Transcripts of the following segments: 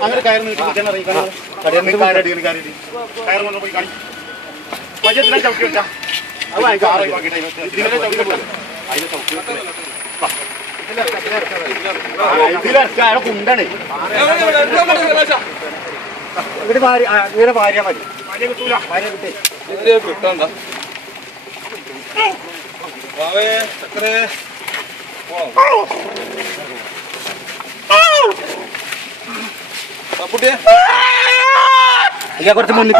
അങ്ങനെ കയറുന്ന കയറുകൊണ്ട് പോയി കളി പഞ്ചത്തിനെ ചവിട്ടി വെച്ചാ അത് ഇതിലൊക്കെ കുണ്ടാണ് ഇവിടെ ഇങ്ങനെ ഭാര്യ മതി ഭാര്യ കിട്ടൂല ഭാര്യ കിട്ടേ കിട്ടണ്ട കുറച്ച് മുന്നിൽ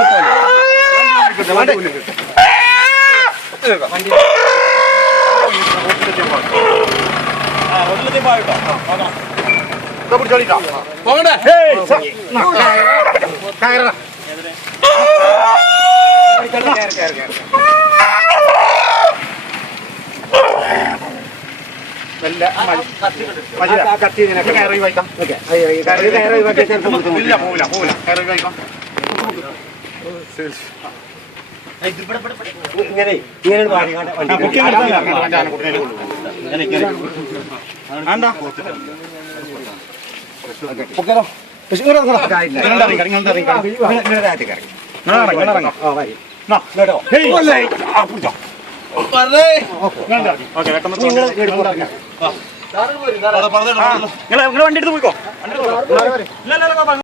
പോകണ്ടേ കത്തി കയറി വായിക്കാം പോവില്ല പോവില്ല പോവില്ല കയറി വായിക്കാം ഇങ്ങനെ ഇങ്ങനെ വണ്ടി എടുത്ത് പോയിക്കോ.